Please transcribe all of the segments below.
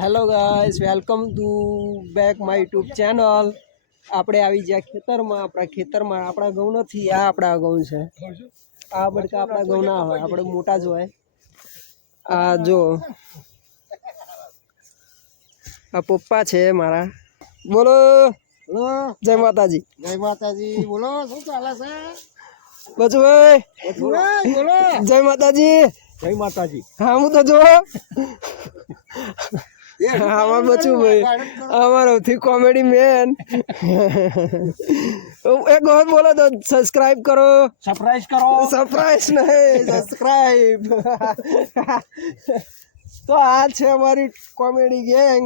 Hello guys, welcome to back my YouTube channel. આપણે આવી ગયા ખેતરમાં. આપણા ખેતરમાં આપણા ઘઉં નથી, આ આપણા ઘઉં છે. આ બડકા આપણા ઘઉં ના હોય, આપણે મોટા જ હોય. આ જો આ પપ્પા છે મારા. બોલો જય માતાજી. જય માતાજી. બોલો શું ચાલે છે બચુભાઈ? બોલો જય માતાજી. જય માતાજી. હા હું તો જો આમાં બચું ભાઈ અમારોથી કોમેડી મેન. એક વખત બોલો તો સબસ્ક્રાઇબ કરો. સરપ્રાઈઝ કરો. સરપ્રાઈઝ નહીં, સબસ્ક્રાઇબ. તો આ છે અમારી કોમેડી ગેંગ.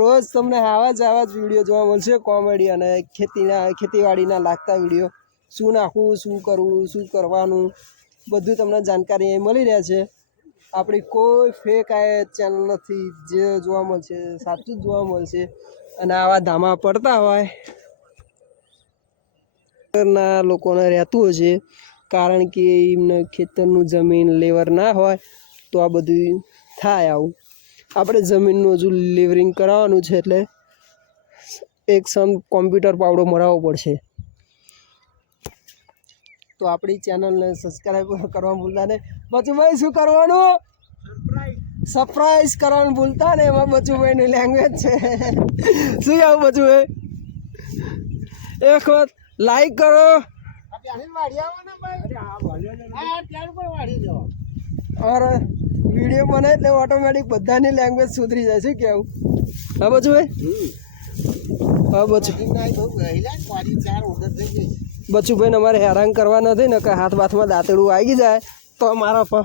રોજ તમને આવા જ વિડીયો જોવા મળશે, કોમેડી અને ખેતીવાડીના લાગતા વિડીયો. શું નાખવું, શું કરવું, શું કરવાનું, બધું તમને જાણકારી અહીં મળી રહે છે. આપણી કોઈ ફેક આ ચેનલ નથી. જે જોવા મળશે સાચું જ જોવા મળશે. અને આવા ધામા પડતા હોય ના લોકોને રહેતું હશે, કારણ કે એમને ખેતરનું જમીન લેવર ના હોય તો આ બધું થાય. આવું આપણે જમીનનું હજુ લેવરિંગ કરાવવાનું છે, એટલે એક કોમ્પ્યુટર પાવડો મરાવવો પડશે. તો આપણી ચેનલને સબસ્ક્રાઈબ કરવા ભૂલતા નહીં. બચુભાઈ શું કરવાનું? સરપ્રાઈઝ કરવાનું ભૂલતા ને. એમાં બચુભાઈની લેંગ્વેજ છે. શું આવું બચુભાઈ? એક વખત લાઈક કરો. और वीडियो बनाए तो ऑटोमेटिक बधानी लैंग्वेज सुधरी जाए. શું કેવું? હા બચુભાઈ? હા બચુભાઈને અમારે હેરાન કરવા નથી ને, કે હાથ બાથમાં દાંતેડું આવી જાય તો અમારા પર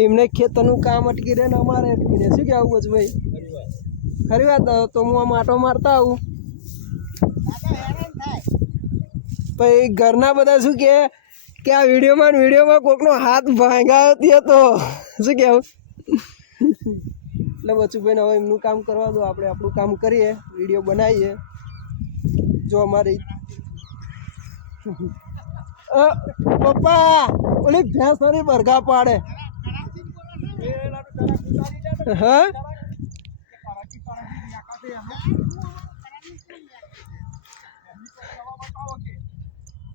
એમને ખેતરનું કામ અટકી રહે ને અમારે અટકી રહે. શું કહેવું બચુભાઈ? ખરી વાત. તો હું આમ આટો મારતા આવું. પછી ઘરના બધા શું કે આ વિડીયોમાં કોકનો હાથ ભાંગાયો હતો. શું કહેવું? એટલે બચુભાઈને હવે એમનું કામ કરવા દો, આપણે આપણું કામ કરીએ, વિડીયો બનાવીએ. જો અમારી પપ્પા ઓલી ભેંસ થોડી બરગા પાડે. હા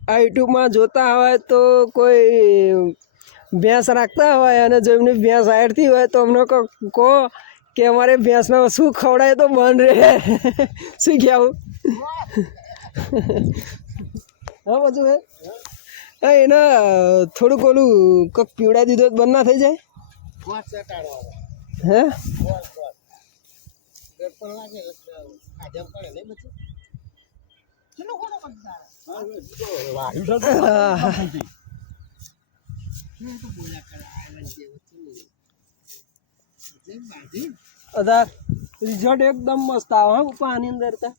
આ યુટ્યુબમાં જોતા હોય તો કોઈ ભેંસ રાખતા હોય અને જો એમની ભેંસ હારતી હોય તો અમને કહો કે અમારે ભેંસને શું ખવડાય તો બંધ રહે. શું કહેવું? હા બધું હા એને થોડુંક ઓલું કંઈક પીવડાવી દીધો બંધ ના થઈ જાય. હે રિઝલ્ટ એકદમ મસ્ત આવે. હા પપ્પા આની અંદર તો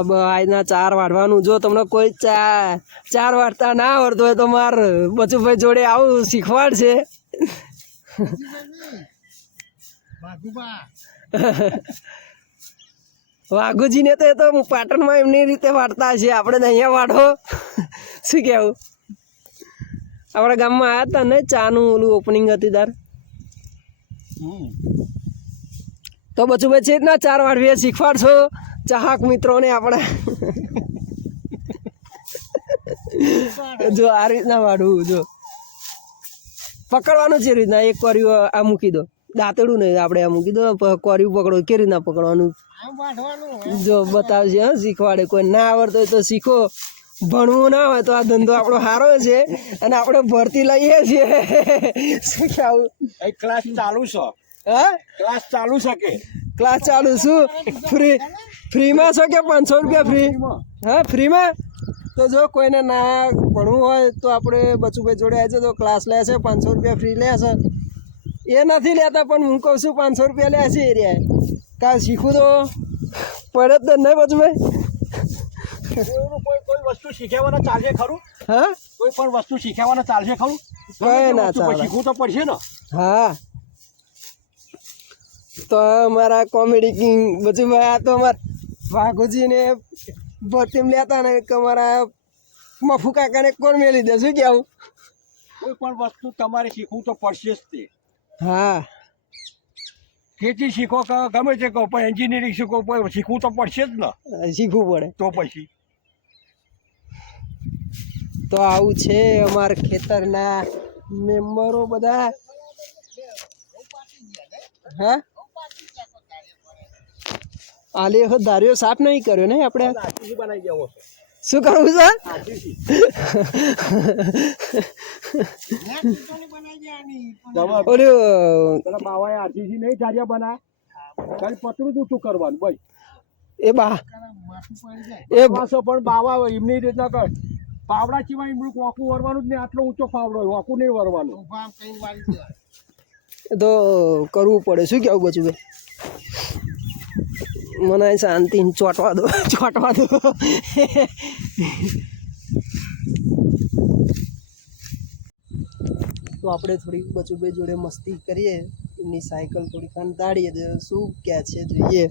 अब આજના 4 વાઢવાનું. જો તમને કોઈ 4 વાઢતા ના આવડતો હોય તો માર બચુભાઈ જોડે આવું શીખવાડશે. વાઘુજીને તો એ તો પાટણમાં એમની રીતે વાળતા હશે, આપણે તો અહીંયા વાળો. શું કહેવું? આપણા ગામમાં આવ્યા હતા ને, ચાનું ઓલું ઓપનિંગ હતી તાર, તો બચુભાઈ છે રીતના 4 વાળવીએ શીખવાડશો ચાહક મિત્રોને આપણે. જો આ રીતના વાળવું. જો પકડવાનું છે રીતના. એક કોર્યું આ મૂકી દો, દાંતેડું નહીં, આપણે આ મૂકી દો. કોર્યું પકડો. કે રીતના પકડવાનું જો બતાવશે. હા શીખવાડે. કોઈ ના આવડતો હોય તો શીખો. ભણવું ના હોય તો આ ધંધો આપણો સારો છે અને આપણે ભરતી લઈએ છીએ. શું કહેવું? ક્લાસ ચાલુ છે. હા ક્લાસ ચાલુ છે કે ક્લાસ ચાલુ? શું ફ્રીમાં છે કે 500 રૂપિયા ફ્રી? હા ફ્રીમાં. તો જો કોઈને ના ભણવું હોય તો આપણે બચુભાઈ જોડે આવે છે તો ક્લાસ લે છે, 500 રૂપિયા ફ્રી લે છે. એ નથી લેતા પણ હું કહું છું 500 રૂપિયા લે છે એરિયા. કાલ શીખવું તો પડે જ નહીં બચુભાઈ. કોઈ વસ્તુ શીખવાના ચાલશે ખરું? હા કોઈ પણ વસ્તુ શીખવાના ચાલશે ખરું? કઈ ના ચાલે. શીખવું તો પડશે ને. હા તો અમારા કોમેડી કિંગ બચુભાઈ, આ તો અમારા વાઘુજીને ભરતીમ લેતા ને કે અમારા મફુ કાકાને કોણ મેલી દે. શું કહેવું? કોઈ પણ વસ્તુ તમારે શીખવું તો પડશે જ તે. હા ખેતી શીખો કે ગમે તે કહો પણ એન્જિનિયરિંગ શીખો પણ શીખવું તો પડશે જ ને. શીખવું પડે. તો પછી તો આવું છે અમારા ખેતરના મેમ્બરો બધા. હા આલી વખત દારિયો સાફ નહીં કર્યો ને આપણે. આરસીસી બનાવી દેવો છે. શું કરવું છે? આરસીસી ઓલું પેલા બાવાએ આરસીસી નહીં ધાર્યા બનાય ખાલી પતરું જ ઊંચું કરવાનું ભાઈ. એ બા એ પાછો પણ બાવા એમની રીતના કર પાવડા સિવાય એમનું વાંકું વરવાનું જ નહીં. આટલો ઊંચો પાવડો હોય વાંકું નહીં વરવાનું. એ તો કરવું પડે. શું કેવું બચું ભાઈ? મને શાંતિ ચોંટવા દો ચોંટવા દો. તો આપણે થોડી બચુભાઈ જોડે મસ્તી કરીએ. એમની સાયકલ થોડી કંટાળીએ તો શું કહે છે જોઈએ.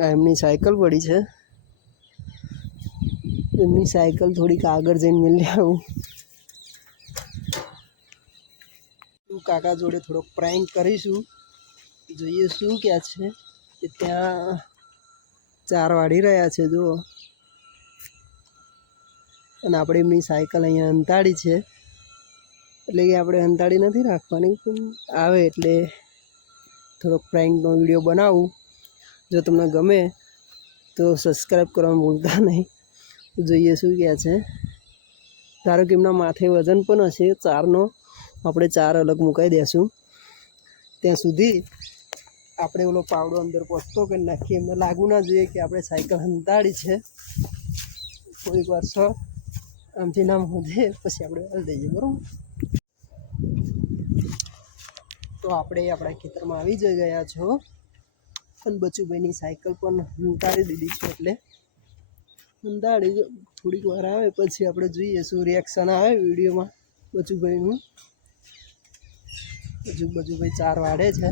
આ એમની સાયકલ પડી છે. એમની સાયકલ થોડીક આગળ જઈને મેળવી આવું. તું કાકા જોડે થોડોક પ્રેન્ક કરીશું. જોઈએ શું કહે છે. કે ત્યાં ચાર વાળી રહ્યા છે જુઓ. અને આપણે એમની સાયકલ અહીંયા અંતાડી છે. એટલે કે આપણે અંતાડી નથી રાખવાની, પણ આવે એટલે થોડોક પ્રેન્કનો વિડીયો બનાવું. જો તમને ગમે તો સબસ્ક્રાઈબ કરવાનું ભૂલતા નહીં. જોઈએ શું કહે છે. ધારો કે એમના માથે વજન પણ હશે ચારનો, આપણે ચાર અલગ મુકાઈ દેશું. ત્યાં સુધી આપણે ઓલો પાવડો અંદર પહોંચતો કરી નાખીએ. એમને લાગુ ના જોઈએ કે આપણે સાયકલ હંતાડી છે. થોડીક વાર આમથી નામ વધે પછી આપણે હલ દઈએ. બરાબર. તો આપણે આપણા ખેતરમાં આવી જઈ ગયા છો. અને બચુભાઈની સાયકલ પણ હંતાડી દીધી છે. એટલે હંતાડી થોડીક વાર આવે પછી આપણે જોઈએ શું રિએક્શન આવે વિડીયોમાં બચુભાઈનું. બચુભાઈ ચાર વાળે છે.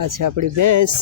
આ છે આપણી ભેંસ.